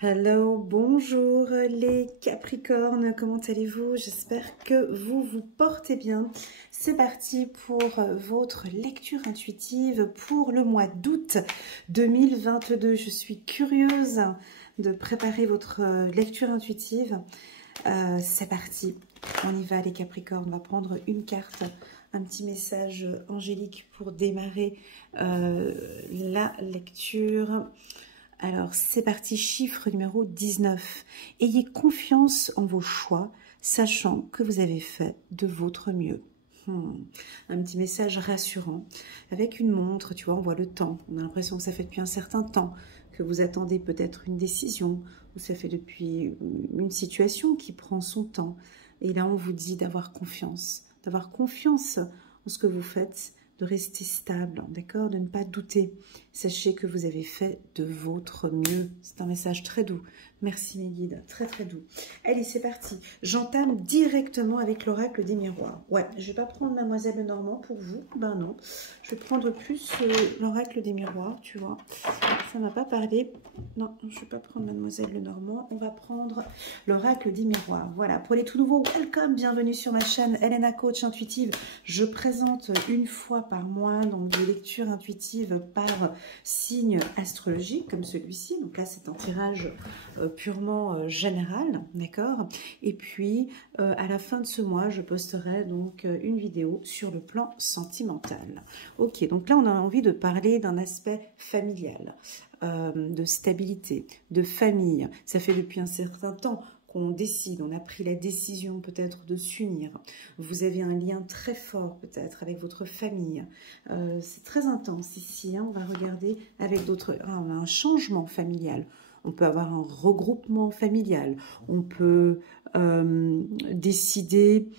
Hello, bonjour les Capricornes, comment allez-vous? J'espère que vous vous portez bien. C'est parti pour votre lecture intuitive pour le mois d'août 2022. Je suis curieuse de préparer votre lecture intuitive. C'est parti, on y va les Capricornes. On va prendre une carte, un petit message angélique pour démarrer la lecture. Alors, c'est parti, chiffre numéro 19. Ayez confiance en vos choix, sachant que vous avez fait de votre mieux. Un petit message rassurant. Avec une montre, tu vois, on voit le temps. On a l'impression que ça fait depuis un certain temps que vous attendez peut-être une décision, ou ça fait depuis une situation qui prend son temps. Et là, on vous dit d'avoir confiance en ce que vous faites, de rester stable, d'accord, de ne pas douter. Sachez que vous avez fait de votre mieux. C'est un message très doux. Merci mes guides, très très doux. Allez, c'est parti. J'entame directement avec l'oracle des miroirs. Ouais, je vais pas prendre Mademoiselle Lenormand pour vous. Ben non, je vais prendre plus l'oracle des miroirs, tu vois. Ça m'a pas parlé. Non, je vais pas prendre Mademoiselle Lenormand. On va prendre l'oracle des miroirs. Voilà, pour les tout nouveaux, welcome, bienvenue sur ma chaîne Elena Coach Intuitive. Je présente une fois par mois donc des lectures intuitives par signe astrologique comme celui-ci. Donc là, c'est un tirage purement général, d'accord. Et puis, à la fin de ce mois, je posterai donc une vidéo sur le plan sentimental. Ok, donc là, on a envie de parler d'un aspect familial, de stabilité, de famille. Ça fait depuis un certain temps qu'on décide, on a pris la décision peut-être de s'unir. Vous avez un lien très fort peut-être avec votre famille. C'est très intense ici, hein. On va regarder avec d'autres... Ah, on a un changement familial. On peut avoir un regroupement familial. On peut décider...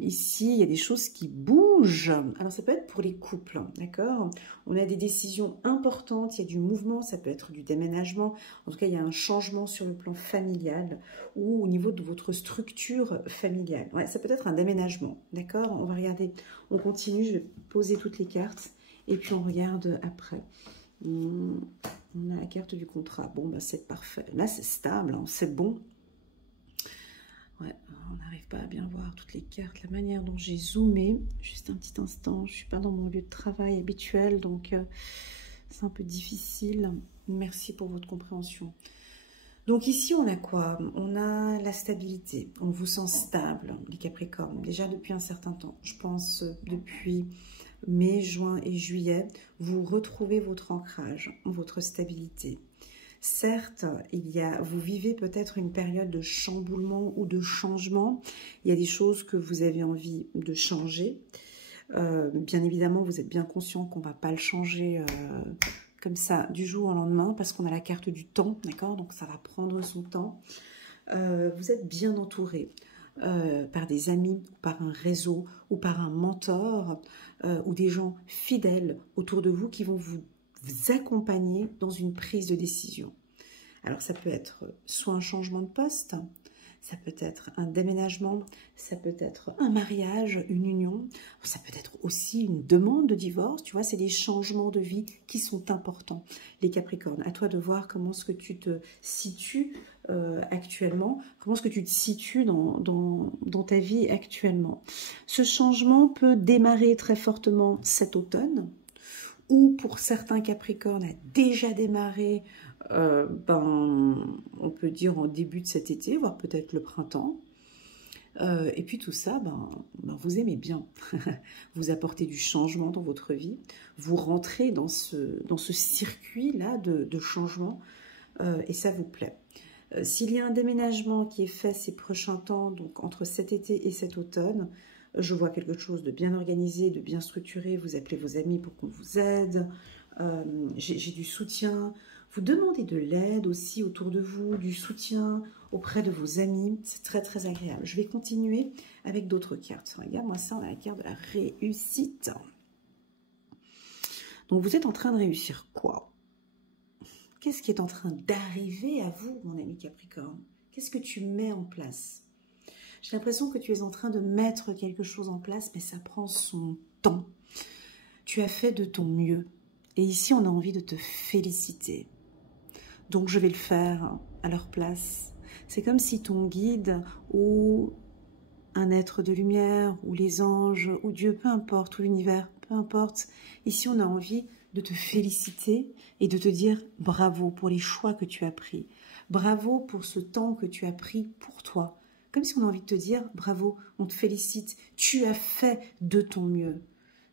ici, il y a des choses qui bougent. Alors, ça peut être pour les couples, d'accord? On a des décisions importantes, il y a du mouvement, ça peut être du déménagement. En tout cas, il y a un changement sur le plan familial ou au niveau de votre structure familiale. Ouais, ça peut être un déménagement, d'accord? On va regarder, on continue, je vais poser toutes les cartes et puis on regarde après. On a la carte du contrat. Bon, bah, c'est parfait. Là, c'est stable, hein, c'est bon. Ouais, on n'arrive pas à bien voir toutes les cartes, la manière dont j'ai zoomé. Juste un petit instant, je ne suis pas dans mon lieu de travail habituel, donc c'est un peu difficile. Merci pour votre compréhension. Donc ici, on a quoi? On a la stabilité. On vous sent stable, les Capricornes, déjà depuis un certain temps. Je pense depuis mai, juin et juillet, vous retrouvez votre ancrage, votre stabilité. Certes, vous vivez peut-être une période de chamboulement ou de changement. Il y a des choses que vous avez envie de changer. Bien évidemment, vous êtes bien conscient qu'on ne va pas le changer comme ça du jour au lendemain parce qu'on a la carte du temps, d'accord? Donc ça va prendre son temps. Vous êtes bien entouré par des amis, ou par un réseau, ou par un mentor, ou des gens fidèles autour de vous qui vont vous accompagner dans une prise de décision. Alors ça peut être soit un changement de poste, ça peut être un déménagement, ça peut être un mariage, une union, ça peut être aussi une demande de divorce, tu vois, c'est des changements de vie qui sont importants. Les Capricornes, à toi de voir comment est-ce que tu te situes actuellement, comment est-ce que tu te situes dans ta vie actuellement. Ce changement peut démarrer très fortement cet automne, ou pour certains Capricornes a déjà démarré, on peut dire en début de cet été, voire peut-être le printemps. Et puis tout ça, vous aimez bien. Vous apportez du changement dans votre vie. Vous rentrez dans ce circuit-là de changement et ça vous plaît. S'il y a un déménagement qui est fait ces prochains temps, donc entre cet été et cet automne, je vois quelque chose de bien organisé, de bien structuré. Vous appelez vos amis pour qu'on vous aide. J'ai du soutien. Vous demandez de l'aide aussi autour de vous, du soutien auprès de vos amis. C'est très, très agréable. Je vais continuer avec d'autres cartes. Regarde-moi ça, on a la carte de la réussite. Donc, vous êtes en train de réussir quoi? Qu'est-ce qui est en train d'arriver à vous, mon ami Capricorne? Qu'est-ce que tu mets en place? J'ai l'impression que tu es en train de mettre quelque chose en place, mais ça prend son temps. Tu as fait de ton mieux. Et ici, on a envie de te féliciter. donc je vais le faire à leur place. C'est comme si ton guide ou un être de lumière, ou les anges, ou Dieu, peu importe, ou l'univers, peu importe. Ici, on a envie de te féliciter et de te dire bravo pour les choix que tu as pris. Bravo pour ce temps que tu as pris pour toi. Comme si on a envie de te dire bravo, on te félicite, tu as fait de ton mieux.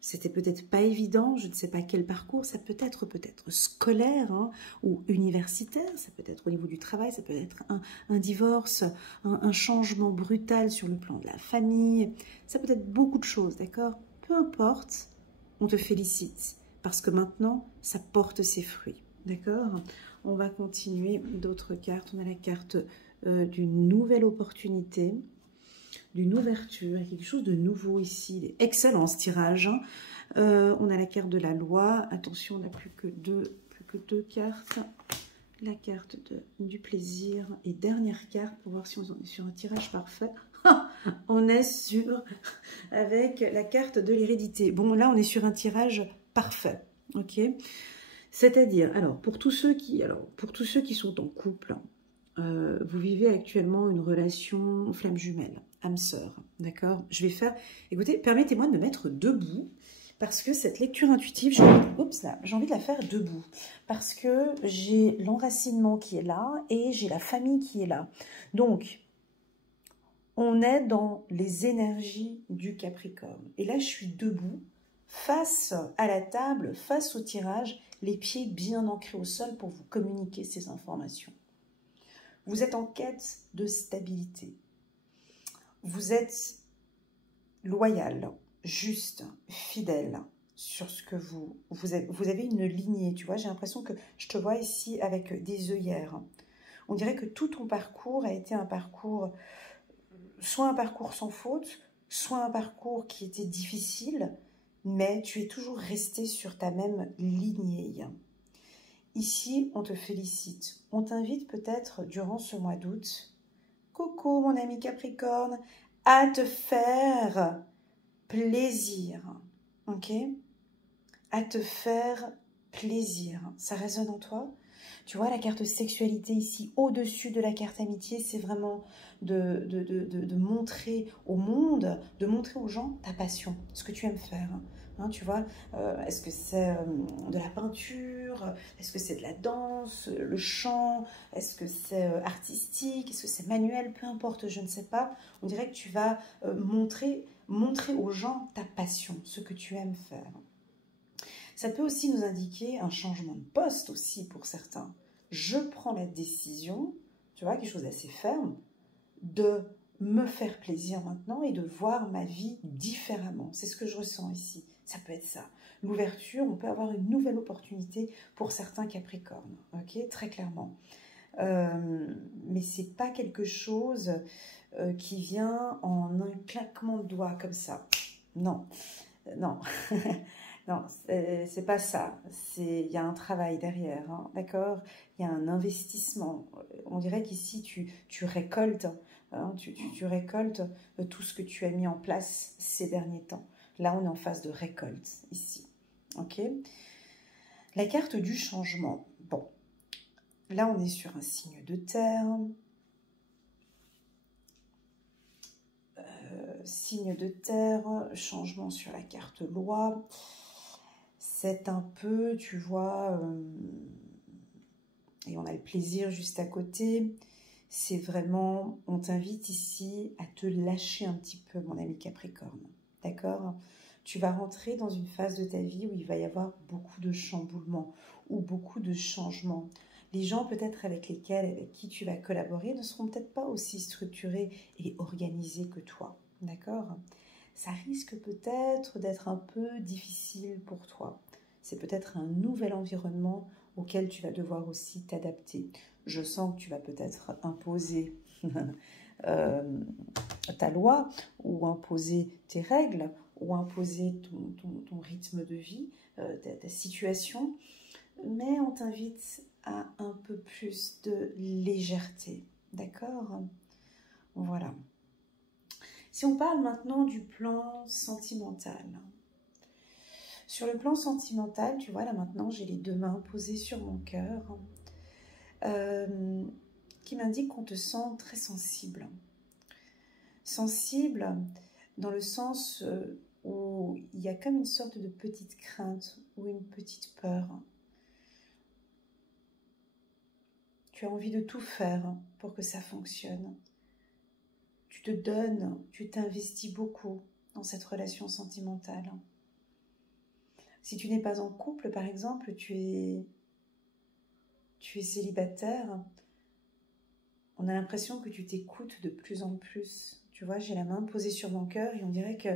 C'était peut-être pas évident, je ne sais pas quel parcours, ça peut être scolaire hein, ou universitaire, ça peut être au niveau du travail, ça peut être un divorce, un changement brutal sur le plan de la famille, ça peut être beaucoup de choses, d'accord? Peu importe, on te félicite parce que maintenant, ça porte ses fruits, d'accord? On va continuer d'autres cartes, on a la carte d'une nouvelle opportunité, d'une ouverture, il y a quelque chose de nouveau ici. Il est excellent ce tirage. Hein. On a la carte de la loi. Attention, on n'a plus que deux cartes. La carte du plaisir et dernière carte pour voir si on est sur un tirage parfait. On est sur avec la carte de l'hérédité. Bon, là, on est sur un tirage parfait. Ok. C'est-à-dire, alors pour tous ceux qui sont en couple, vous vivez actuellement une relation flamme jumelle, âme sœur, d'accord? Je vais faire, écoutez, permettez-moi de me mettre debout, parce que cette lecture intuitive, j'ai envie de la faire debout, parce que j'ai l'enracinement qui est là, et j'ai la famille qui est là. Donc, on est dans les énergies du Capricorne. Et là, je suis debout, face à la table, face au tirage, les pieds bien ancrés au sol pour vous communiquer ces informations. Vous êtes en quête de stabilité. Vous êtes loyal, juste, fidèle sur ce que vous avez une lignée, tu vois. J'ai l'impression que je te vois ici avec des œillères. On dirait que tout ton parcours a été un parcours, soit un parcours sans faute, soit un parcours qui était difficile, mais tu es toujours resté sur ta même lignée. Ici, on te félicite. On t'invite peut-être durant ce mois d'août, coucou mon ami Capricorne, à te faire plaisir. Ok? À te faire plaisir. Ça résonne en toi? Tu vois, la carte sexualité ici, au-dessus de la carte amitié, c'est vraiment de montrer au monde, de montrer aux gens ta passion, ce que tu aimes faire. Hein, tu vois, est-ce que c'est de la peinture? Est-ce que c'est de la danse? Le chant? Est-ce que c'est artistique? Est-ce que c'est manuel? Peu importe, je ne sais pas. On dirait que tu vas montrer aux gens ta passion, ce que tu aimes faire. Ça peut aussi nous indiquer un changement de poste aussi pour certains. Je prends la décision, tu vois, quelque chose d'assez ferme, de me faire plaisir maintenant et de voir ma vie différemment. C'est ce que je ressens ici. Ça peut être ça. L'ouverture, on peut avoir une nouvelle opportunité pour certains Capricornes, ok, très clairement. Mais c'est pas quelque chose qui vient en un claquement de doigts comme ça. Non, non. Non, c'est pas ça. Il y a un travail derrière, hein, d'accord? Il y a un investissement. On dirait qu'ici, tu récoltes, hein, tu récoltes tout ce que tu as mis en place ces derniers temps. Là, on est en phase de récolte, ici. Ok? La carte du changement. Bon, là, on est sur un signe de terre. Signe de terre, changement sur la carte loi. C'est un peu, tu vois, et on a le plaisir juste à côté, c'est vraiment, on t'invite ici à te lâcher un petit peu, mon ami Capricorne, d'accord? Tu vas rentrer dans une phase de ta vie où il va y avoir beaucoup de chamboulements ou beaucoup de changements. Les gens peut-être avec qui tu vas collaborer ne seront peut-être pas aussi structurés et organisés que toi, d'accord? Ça risque peut-être d'être un peu difficile pour toi. C'est peut-être un nouvel environnement auquel tu vas devoir aussi t'adapter. Je sens que tu vas peut-être imposer ta loi ou imposer tes règles ou imposer ton rythme de vie, ta situation. Mais on t'invite à un peu plus de légèreté. D'accord? Voilà. Si on parle maintenant du plan sentimental. Sur le plan sentimental, tu vois, là maintenant, j'ai les deux mains posées sur mon cœur. qui m'indique qu'on te sent très sensible. Sensible dans le sens où il y a comme une sorte de petite crainte ou une petite peur. Tu as envie de tout faire pour que ça fonctionne. Tu te donnes, tu t'investis beaucoup dans cette relation sentimentale. Si tu n'es pas en couple, par exemple, tu es célibataire, on a l'impression que tu t'écoutes de plus en plus. Tu vois, j'ai la main posée sur mon cœur et on dirait que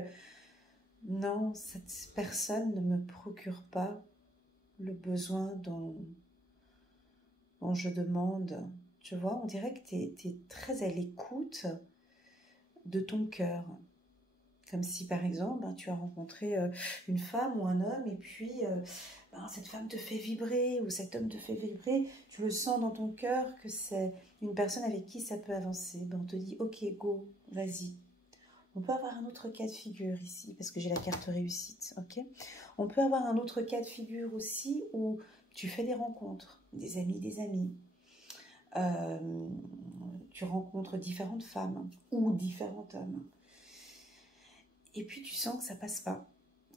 non, cette personne ne me procure pas le besoin dont je demande. Tu vois, on dirait que tu es très à l'écoute de ton cœur. Comme si, par exemple, tu as rencontré une femme ou un homme et puis cette femme te fait vibrer ou cet homme te fait vibrer. Tu le sens dans ton cœur que c'est une personne avec qui ça peut avancer. On te dit, ok, go, vas-y. On peut avoir un autre cas de figure ici, parce que j'ai la carte réussite. Ok. On peut avoir un autre cas de figure aussi où tu fais des rencontres, des amis. Tu rencontres différentes femmes ou différents hommes. Et puis tu sens que ça passe pas.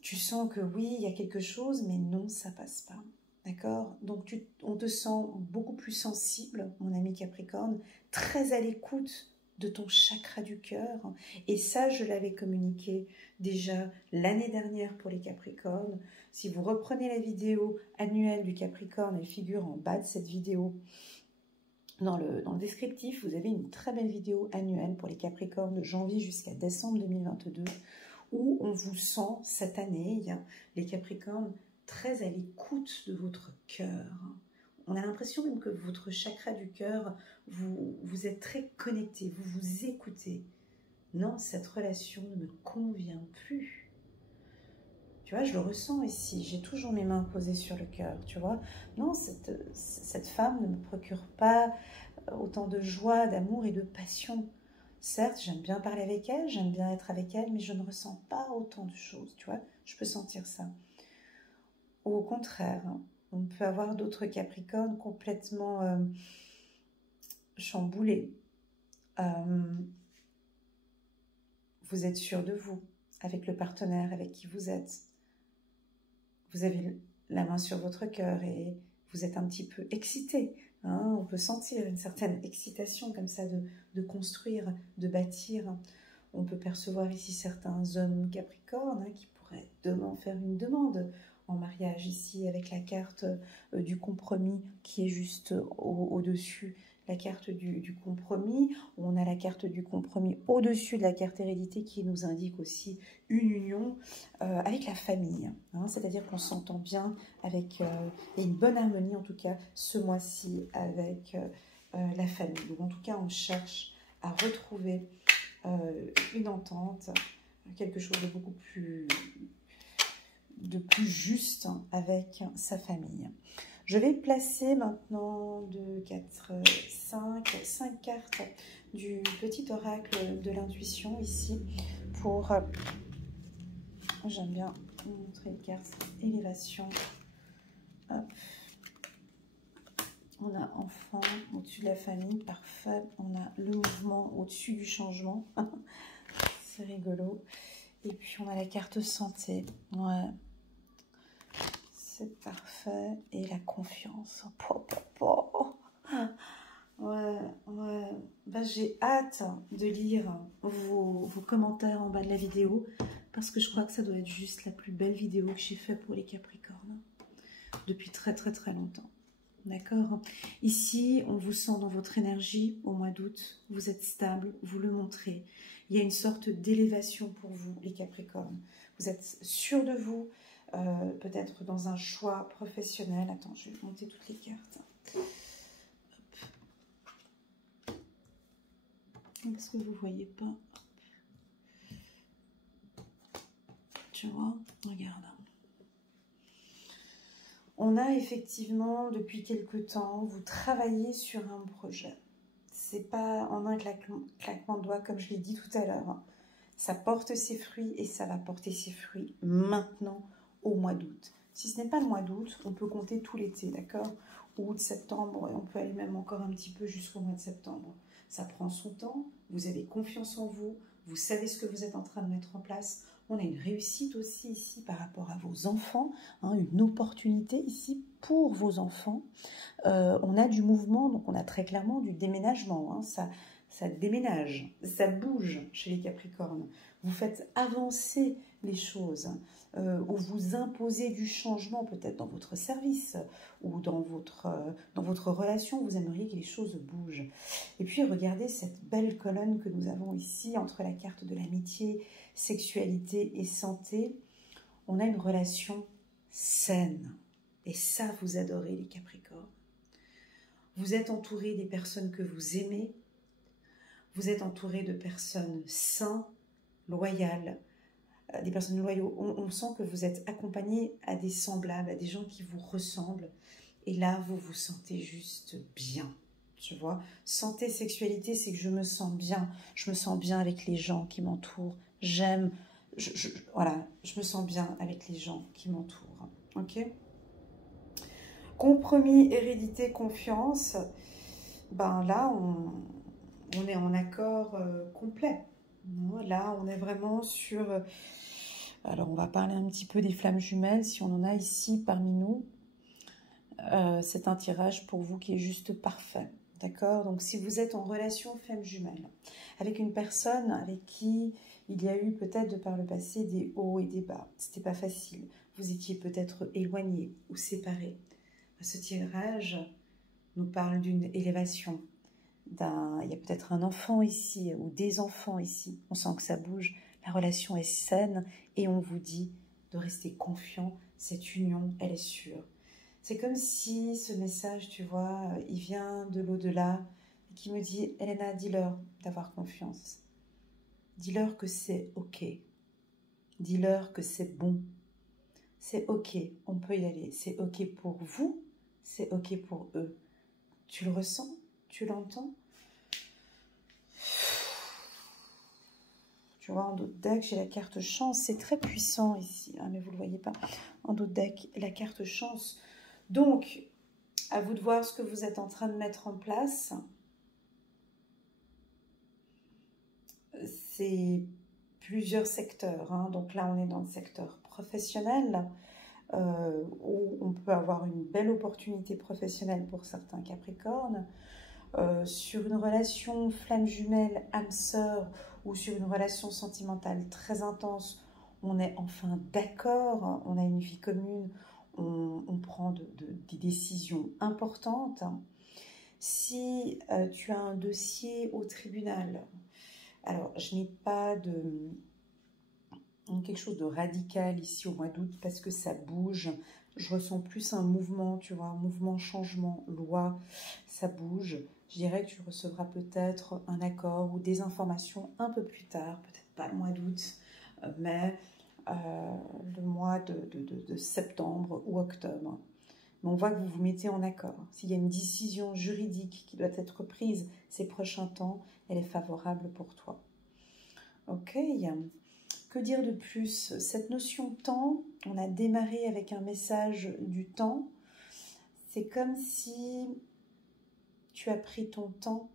Tu sens que oui, il y a quelque chose, mais non, ça passe pas. D'accord? Donc on te sent beaucoup plus sensible, mon ami Capricorne, très à l'écoute de ton chakra du cœur. Et ça, je l'avais communiqué déjà l'année dernière pour les Capricornes. Si vous reprenez la vidéo annuelle du Capricorne, elle figure en bas de cette vidéo. Dans le descriptif, vous avez une très belle vidéo annuelle pour les Capricornes de janvier jusqu'à décembre 2022 où on vous sent cette année, les Capricornes, très à l'écoute de votre cœur. On a l'impression même que votre chakra du cœur, vous êtes très connecté, vous vous écoutez. Non, cette relation ne me convient plus. Tu vois, je le ressens ici, j'ai toujours mes mains posées sur le cœur, tu vois. Non, cette femme ne me procure pas autant de joie, d'amour et de passion. Certes, j'aime bien parler avec elle, j'aime bien être avec elle, mais je ne ressens pas autant de choses, tu vois. Je peux sentir ça. Ou au contraire, on peut avoir d'autres Capricornes complètement chamboulés. Vous êtes sûr de vous, avec le partenaire avec qui vous êtes. Vous avez la main sur votre cœur et vous êtes un petit peu excité. On peut sentir une certaine excitation comme ça de construire, de bâtir. On peut percevoir ici certains hommes Capricornes qui pourraient demain faire une demande en mariage ici avec la carte du compromis qui est juste au-dessus. La carte du compromis, on a la carte du compromis au-dessus de la carte hérédité qui nous indique aussi une union avec la famille. C'est-à-dire qu'on s'entend bien avec, et une bonne harmonie en tout cas ce mois-ci avec la famille. Ou en tout cas on cherche à retrouver une entente, quelque chose de beaucoup plus juste avec sa famille. Je vais placer maintenant 2, 4, 5 cartes du petit oracle de l'intuition ici pour... J'aime bien montrer les cartes élévation. Hop. On a enfant au-dessus de la famille, parfait. On a le mouvement au-dessus du changement. C'est rigolo. Et puis on a la carte santé. Ouais. C'est parfait. Et la confiance. Ouais. J'ai hâte de lire vos commentaires en bas de la vidéo parce que je crois que ça doit être juste la plus belle vidéo que j'ai faite pour les Capricornes depuis très longtemps. D'accord? Ici, on vous sent dans votre énergie au mois d'août. Vous êtes stable, vous le montrez. Il y a une sorte d'élévation pour vous, les Capricornes. Vous êtes sûr de vous, peut-être dans un choix professionnel. Attends, je vais monter toutes les cartes. Hop. Parce que vous ne voyez pas. Tu vois? Regarde. On a effectivement, depuis quelque temps, vous travaillez sur un projet. C'est pas en un claquement de doigts, comme je l'ai dit tout à l'heure. Ça porte ses fruits et ça va porter ses fruits maintenant au mois d'août. Si ce n'est pas le mois d'août, on peut compter tout l'été, d'accord? août, septembre, et on peut aller même encore un petit peu jusqu'au mois de septembre. Ça prend son temps, vous avez confiance en vous, vous savez ce que vous êtes en train de mettre en place. On a une réussite aussi ici par rapport à vos enfants, hein, une opportunité ici pour vos enfants. On a du mouvement, donc on a très clairement du déménagement, hein, ça déménage, ça bouge chez les Capricornes. Vous faites avancer les choses, ou vous imposez du changement peut-être dans votre service ou dans votre relation, vous aimeriez que les choses bougent. Et puis regardez cette belle colonne que nous avons ici entre la carte de l'amitié, sexualité et santé. On a une relation saine et ça vous adorez les Capricornes. Vous êtes entouré des personnes que vous aimez, vous êtes entouré de personnes saines, loyales, des personnes loyaux. On sent que vous êtes accompagné à des semblables, à des gens qui vous ressemblent. Et là, vous vous sentez juste bien, tu vois. Santé, sexualité, c'est que je me sens bien. Je me sens bien avec les gens qui m'entourent. J'aime, voilà, je me sens bien avec les gens qui m'entourent. Ok ? Compromis, hérédité, confiance. Ben là, on est en accord complet. Là, on est vraiment sur... alors, on va parler un petit peu des flammes jumelles, si on en a ici parmi nous. C'est un tirage pour vous qui est juste parfait. D'accord? Donc, si vous êtes en relation flamme jumelle, avec une personne avec qui il y a eu peut-être de par le passé des hauts et des bas, c'était pas facile. Vous étiez peut-être éloigné ou séparé. Ce tirage nous parle d'une élévation. Il y a peut-être un enfant ici ou des enfants ici. On sent que ça bouge, la relation est saine et on vous dit de rester confiant. Cette union, elle est sûre. C'est comme si ce message, tu vois, il vient de l'au-delà et qui me dit « Elena, dis-leur d'avoir confiance. Dis-leur que c'est OK. Dis-leur que c'est bon. C'est OK, on peut y aller. C'est OK pour vous, c'est OK pour eux. » Tu le ressens? Tu l'entends? Tu vois, en dos de deck, j'ai la carte chance. C'est très puissant ici, hein, mais vous ne le voyez pas. En dos de deck, la carte chance. Donc, à vous de voir ce que vous êtes en train de mettre en place. C'est plusieurs secteurs. Hein. Donc là, on est dans le secteur professionnel, où on peut avoir une belle opportunité professionnelle pour certains Capricornes. Sur une relation flamme jumelle, âme sœur, ou sur une relation sentimentale très intense, on est enfin d'accord, on a une vie commune, on prend des décisions importantes. Si tu as un dossier au tribunal, alors je n'ai pas quelque chose de radical ici au mois d'août parce que ça bouge. Je ressens plus un mouvement, tu vois, un mouvement changement, loi, ça bouge. Je dirais que tu recevras peut-être un accord ou des informations un peu plus tard, peut-être pas le mois d'août, mais le mois de septembre ou octobre. Mais on voit que vous vous mettez en accord. S'il y a une décision juridique qui doit être prise ces prochains temps, elle est favorable pour toi. Ok. Que dire de plus? Cette notion temps, on a démarré avec un message du temps. C'est comme si tu as pris ton temps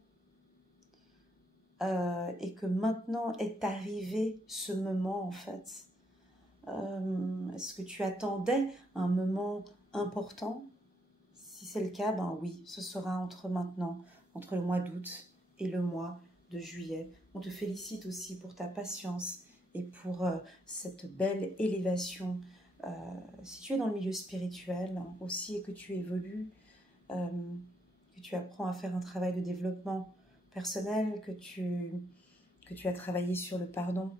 et que maintenant est arrivé ce moment en fait. Est-ce que tu attendais un moment important? Si c'est le cas, ben oui, ce sera entre maintenant, entre le mois d'août et le mois de juillet. On te félicite aussi pour ta patience et pour cette belle élévation. Si tu es dans le milieu spirituel aussi et que tu évolues, que tu apprends à faire un travail de développement personnel, que tu as travaillé sur le pardon,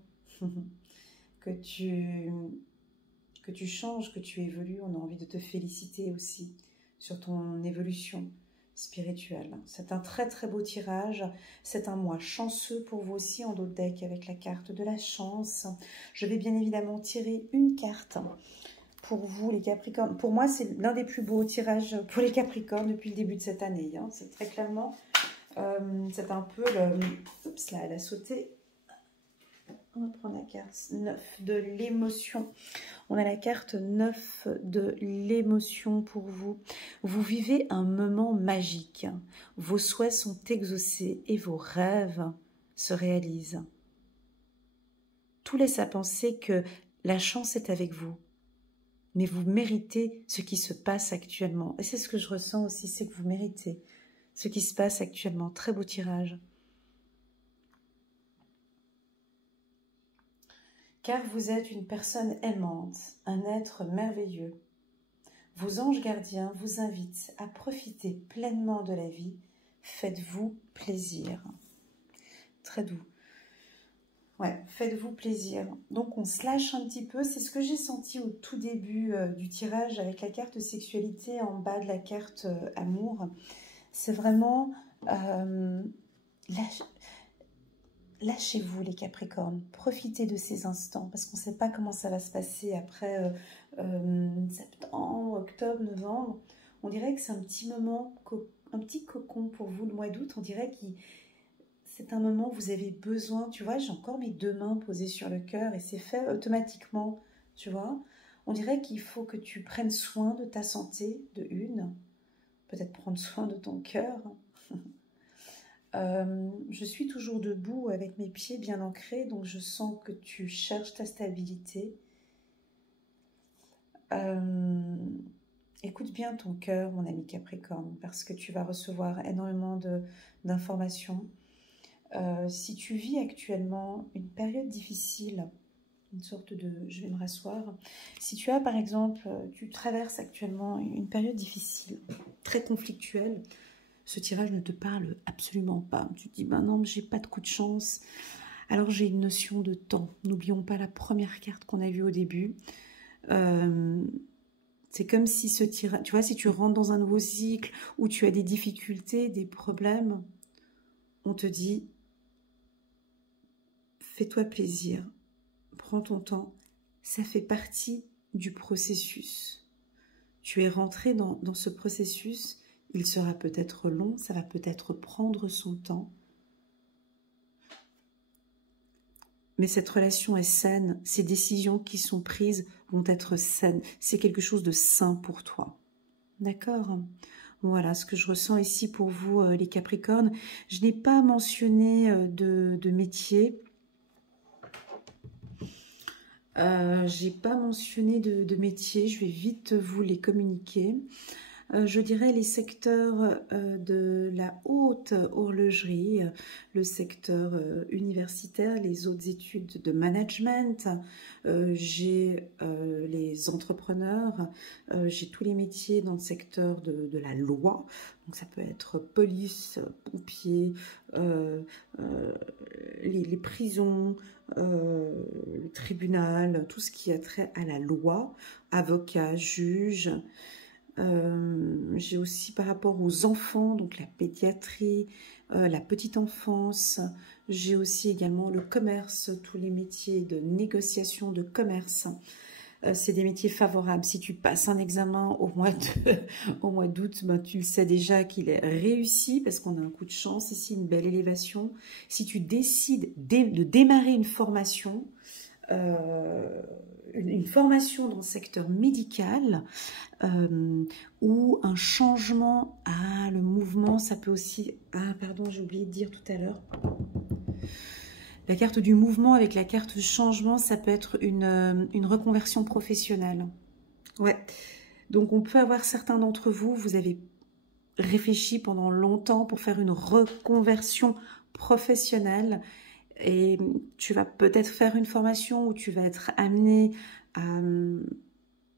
que tu changes, que tu évolues, on a envie de te féliciter aussi sur ton évolution spirituelle. C'est un très très beau tirage, c'est un mois chanceux pour vous aussi en dos de deck avec la carte de la chance. Je vais bien évidemment tirer une carte pour vous les Capricornes. Pour moi c'est l'un des plus beaux tirages pour les Capricornes depuis le début de cette année. Hein. C'est très clairement, c'est un peu le... Oups là, elle a sauté. On va prendre la carte 9 de l'émotion. On a la carte 9 de l'émotion pour vous. Vous vivez un moment magique. Vos souhaits sont exaucés et vos rêves se réalisent. Tout laisse à penser que la chance est avec vous. Mais vous méritez ce qui se passe actuellement. Et c'est ce que je ressens aussi, c'est que vous méritez ce qui se passe actuellement. Très beau tirage. Car vous êtes une personne aimante, un être merveilleux. Vos anges gardiens vous invitent à profiter pleinement de la vie. Faites-vous plaisir. Très doux. Ouais, faites-vous plaisir. Donc on se lâche un petit peu. C'est ce que j'ai senti au tout début du tirage avec la carte sexualité en bas de la carte amour. C'est vraiment... Lâchez-vous les Capricornes, profitez de ces instants parce qu'on ne sait pas comment ça va se passer après septembre, octobre, novembre. On dirait que c'est un petit moment, un petit cocon pour vous le mois d'août. On dirait que c'est un moment où vous avez besoin, tu vois, j'ai encore mes deux mains posées sur le cœur et c'est fait automatiquement, tu vois. On dirait qu'il faut que tu prennes soin de ta santé, de une, peut-être prendre soin de ton cœur. Je suis toujours debout avec mes pieds bien ancrés, donc je sens que tu cherches ta stabilité. Écoute bien ton cœur, mon ami Capricorne, parce que tu vas recevoir énormément d'informations. Si tu vis actuellement une période difficile, une sorte de... Je vais me rasseoir. Si tu as par exemple, tu traverses actuellement une période difficile, très conflictuelle, ce tirage ne te parle absolument pas. Tu te dis, ben non, j'ai pas de coup de chance. Alors j'ai une notion de temps. N'oublions pas la première carte qu'on a vue au début. C'est comme si ce tirage, tu vois, si tu rentres dans un nouveau cycle où tu as des difficultés, des problèmes, on te dit, fais-toi plaisir, prends ton temps. Ça fait partie du processus. Tu es rentré dans ce processus. Il sera peut-être long, ça va peut-être prendre son temps. Mais cette relation est saine, ces décisions qui sont prises vont être saines. C'est quelque chose de sain pour toi. D'accord ? Voilà ce que je ressens ici pour vous, les Capricornes. Je n'ai pas mentionné de métier. J'ai pas mentionné de métier. Je vais vite vous les communiquer. Je dirais les secteurs de la haute horlogerie, le secteur universitaire, les autres études de management, j'ai les entrepreneurs, j'ai tous les métiers dans le secteur de la loi, donc ça peut être police, pompiers, les prisons, le tribunal, tout ce qui a trait à la loi, avocat, juge. J'ai aussi par rapport aux enfants, donc la pédiatrie, la petite enfance. J'ai aussi également le commerce, tous les métiers de négociation, de commerce. C'est des métiers favorables. Si tu passes un examen au mois d'août, ben, tu le sais déjà qu'il est réussi parce qu'on a un coup de chance ici, une belle élévation. Si tu décides de démarrer une formation, dans le secteur médical ou un changement, le mouvement, ça peut aussi... pardon, j'ai oublié de dire tout à l'heure. La carte du mouvement avec la carte changement, ça peut être une reconversion professionnelle. Ouais, donc on peut avoir certains d'entre vous, vous avez réfléchi pendant longtemps pour faire une reconversion professionnelle. Et tu vas peut-être faire une formation où tu vas être amené à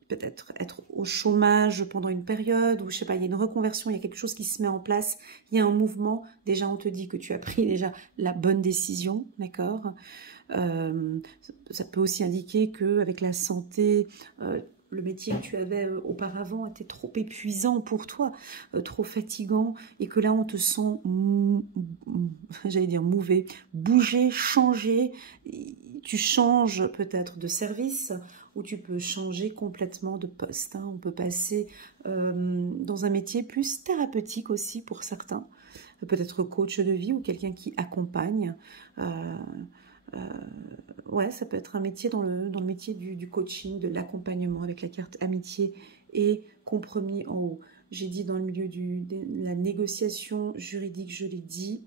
peut-être être au chômage pendant une période, ou je sais pas, il y a une reconversion, il y a quelque chose qui se met en place, il y a un mouvement, déjà on te dit que tu as pris déjà la bonne décision, d'accord. Ça peut aussi indiquer qu'avec la santé, le métier que tu avais auparavant était trop épuisant pour toi, trop fatigant, et que là on te sent, j'allais dire mouvé, bouger, changer, tu changes peut-être de service, ou tu peux changer complètement de poste. On peut passer dans un métier plus thérapeutique aussi pour certains, peut-être coach de vie ou quelqu'un qui accompagne. Ouais, ça peut être un métier dans le métier du coaching, de l'accompagnement avec la carte amitié et compromis en haut. J'ai dit dans le milieu de la négociation juridique, je l'ai dit.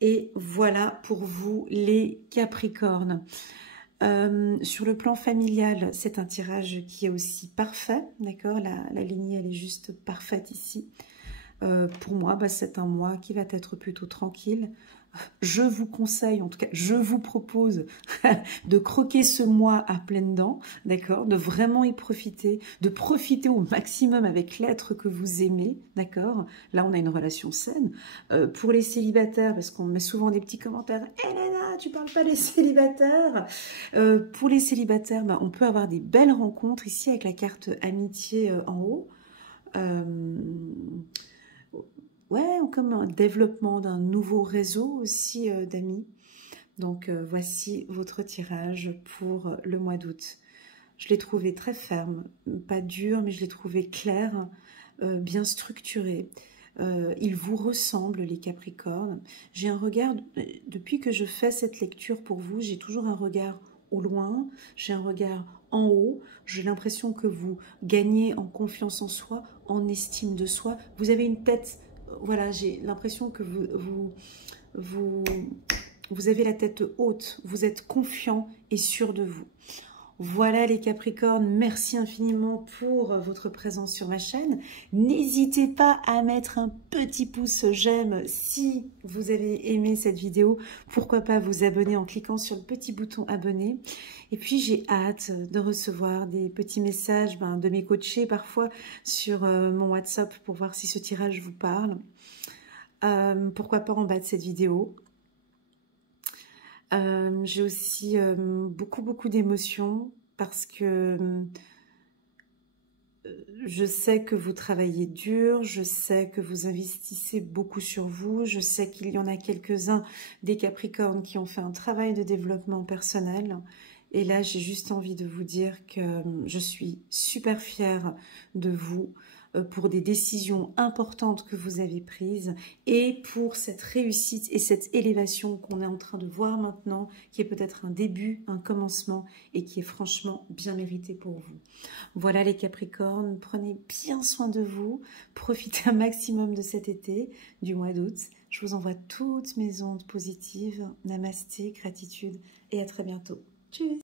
Et voilà pour vous les Capricornes. Sur le plan familial, c'est un tirage qui est aussi parfait, d'accord, la lignée, elle est juste parfaite ici. Pour moi, c'est un mois qui va être plutôt tranquille. Je vous conseille, en tout cas, je vous propose de croquer ce mois à pleines dents, d'accord, de vraiment y profiter, de profiter au maximum avec l'être que vous aimez, d'accord. Là, on a une relation saine. Pour les célibataires, parce qu'on met souvent des petits commentaires, « Elena, tu parles pas des célibataires ?» Pour les célibataires, on peut avoir des belles rencontres ici avec la carte amitié en haut. Ouais, comme un développement d'un nouveau réseau aussi d'amis. Donc voici votre tirage pour le mois d'août. Je l'ai trouvé très ferme, pas dur, mais je l'ai trouvé clair, bien structuré. Il vous ressemble, les Capricornes. J'ai un regard, depuis que je fais cette lecture pour vous, j'ai toujours un regard au loin, j'ai un regard en haut. J'ai l'impression que vous gagnez en confiance en soi, en estime de soi. Vous avez une tête, voilà, j'ai l'impression que vous avez la tête haute, vous êtes confiant et sûr de vous. Voilà les Capricornes, merci infiniment pour votre présence sur ma chaîne. N'hésitez pas à mettre un petit pouce j'aime si vous avez aimé cette vidéo. Pourquoi pas vous abonner en cliquant sur le petit bouton abonner. Et puis j'ai hâte de recevoir des petits messages de mes coachés parfois sur mon WhatsApp pour voir si ce tirage vous parle. Pourquoi pas en bas de cette vidéo. J'ai aussi beaucoup d'émotions parce que je sais que vous travaillez dur, je sais que vous investissez beaucoup sur vous, je sais qu'il y en a quelques-uns des Capricornes qui ont fait un travail de développement personnel. Et là, j'ai juste envie de vous dire que je suis super fière de vous pour des décisions importantes que vous avez prises et pour cette réussite et cette élévation qu'on est en train de voir maintenant, qui est peut-être un début, un commencement et qui est franchement bien mérité pour vous. Voilà les Capricornes, prenez bien soin de vous, profitez un maximum de cet été, du mois d'août. Je vous envoie toutes mes ondes positives. Namasté, gratitude et à très bientôt. Tchuss!